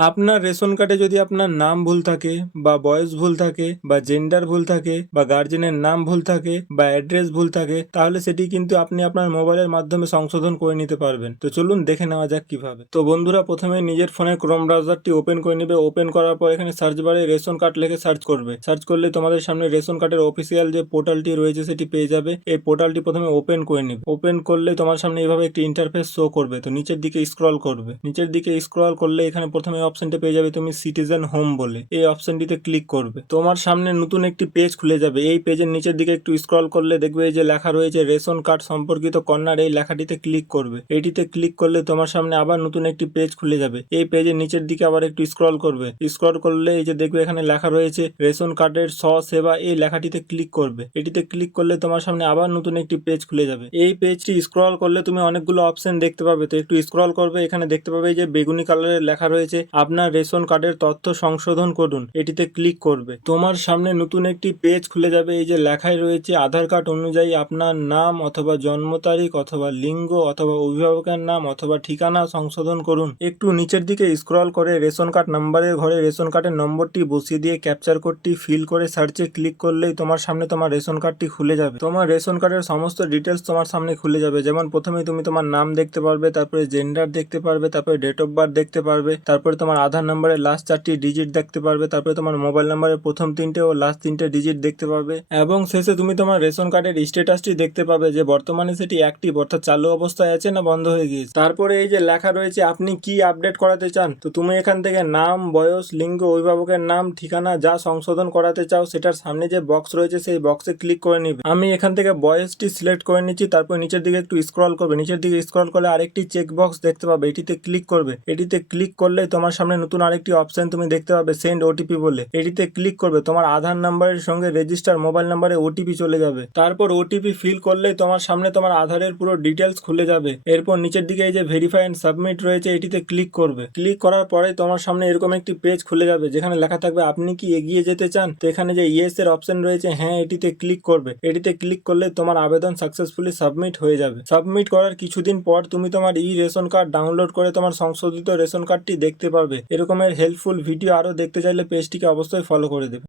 আপনার রেশন কার্ডে যদি আপনার নাম ভুল থাকে বা বয়স ভুল থাকে বা জেন্ডার ভুল থাকে বা গার্জেনের নাম ভুল থাকে বা অ্যাড্রেস ভুল থাকে তাহলে সেটি কিন্তু আপনি আপনার মোবাইলের মাধ্যমে সংশোধন করে নিতে পারবেন। তো চলুন দেখে নেওয়া যাক কিভাবে। তো বন্ধুরা, প্রথমে নিজের ফোনের ক্রোম ব্রাউজারটি ওপেন করে নেবে। ওপেন করার পর এখানে সার্চ বারে রেশন কার্ড লিখে সার্চ করবে। সার্চ করলে তোমাদের সামনে রেশন কার্ডের অফিসিয়াল যে পোর্টালটি রয়েছে সেটি পেয়ে যাবে। এই পোর্টালটি প্রথমে ওপেন করে নেবে। ওপেন করলে তোমার সামনে এইভাবে একটি ইন্টারফেস শো করবে। তো নিচের দিকে স্ক্রল করবে। নিচের দিকে স্ক্রল করলে এখানে প্রথমে অপশনটা পেয়ে যাবে তুমি সিটিজেন হোম বলে। এই অপশনটিতে ক্লিক করবে। তোমার সামনে নতুন একটি পেজ খুলে যাবে। এই পেজের নিচের দিকে একটু স্ক্রল করলে দেখবে এই যে লেখা রয়েছে রেশন কার্ড সম্পর্কিত কর্নার, এই লেখাটিতে ক্লিক করবে। এইটিতে ক্লিক করলে তোমার সামনে আবার নতুন একটি পেজ খুলে যাবে। এই পেজের নিচের দিকে আবার একটু স্ক্রল করবে। স্ক্রল করলে এই যে দেখবে এখানে লেখা রয়েছে রেশন কার্ডের সেবা, এই লেখাটিতে ক্লিক করবে। এটিতে ক্লিক করলে তোমার সামনে আবার নতুন একটি পেজ খুলে যাবে। এই পেজটি স্ক্রল করলে তুমি অনেকগুলো অপশন দেখতে পাবে। তো একটু স্ক্রল করবে, এখানে দেখতে পাবে যে বেগুনি কালারের লেখা রয়েছে আপনার রেশন কার্ডের তথ্য সংশোধন করুন। এটিতে ক্লিক করবে। তোমার সামনে নতুন একটি পেজ খুলে যাবে। এই যে লেখায় রয়েছে আধার কার্ড অনুযায়ী আপনার নাম অথবা জন্ম তারিখ অথবা লিঙ্গ অথবা অভিভাবকের নাম অথবা ঠিকানা সংশোধন করুন। একটু নিচের দিকে স্ক্রল করে রেশন কার্ড নাম্বারের ঘরে রেশন কার্ডের নম্বরটি বসিয়ে দিয়ে ক্যাপচার কোডটি ফিল করে সার্চে ক্লিক করলেই তোমার সামনে তোমার রেশন কার্ডটি খুলে যাবে। তোমার রেশন কার্ডের সমস্ত ডিটেলস তোমার সামনে খুলে যাবে। যেমন প্রথমে তুমি তোমার নাম দেখতে পারবে, তারপরে জেন্ডার দেখতে পারবে, তারপরে ডেট অফ বার্থ দেখতে পারবে, তারপরে তোমার আধার নাম্বারের লাস্ট 4টি ডিজিট দেখতে পারবে, তারপরে তোমার মোবাইল নাম্বারের প্রথম 3টে ও লাস্ট 3টে ডিজিট দেখতে পারবে এবং শেষে তুমি তোমার রেশন কার্ডের স্ট্যাটাসটি দেখতে পাবে যে বর্তমানে সেটি অ্যাক্টিভ অর্থাৎ চালু অবস্থায় আছে না বন্ধ হয়ে গিয়েছে। তারপরে এই যে লেখা রয়েছে আপনি কি আপডেট করাতে চান, তো তুমি এখান থেকে নাম, বয়স, লিঙ্গ, অভিভাবকের নাম, ঠিকানা যা সংশোধন করাতে চাও সেটার সামনে যে বক্স রয়েছে সেই বক্সে ক্লিক করে নিবে। আমি এখান থেকে বয়সটি সিলেক্ট করে নিচ্ছি। তারপর নিচের দিকে একটু স্ক্রল করবে। নিচের দিকে স্ক্রল করলে আরেকটি চেক বক্স দেখতে পাবে, এটিতে ক্লিক করবে। এটিতে ক্লিক করলে তোমার সামনে নতুন আরেকটি অপশন তুমি দেখতে পাবে সেন্ড ওটিপি বলে। এটিতে ক্লিক করবে। তোমার আধার নাম্বারের সঙ্গে রেজিস্টার মোবাইল নাম্বারে ওটিপি চলে যাবে। তারপর ওটিপি ফিল করলেই তোমার সামনে তোমার আধারের পুরো ডিটেলস খুলে যাবে। এরপর নিচের দিকে এই যে ভেরিফাই এন্ড সাবমিট রয়েছে এটিতে ক্লিক করবে। ক্লিক করার পরে তোমার সামনে এরকম একটি পেজ খুলে যাবে যেখানে লেখা থাকবে আপনি কি এগিয়ে যেতে চান। তো এখানে যে ইয়েস এর অপশন রয়েছে হ্যাঁ, এটিতে ক্লিক করবে। এটিতে ক্লিক করলে তোমার আবেদন সাকসেসফুলি সাবমিট হয়ে যাবে। সাবমিট করার কিছুদিন পর তুমি তোমার রেশন কার্ড ডাউনলোড করে তোমার সংশোধিত রেশন কার্ডটি দেখতে পাবে। এরকমের হেল্পফুল ভিডিও আরও দেখতে চাইলে পেজটিকে অবশ্যই ফলো করে দেবে।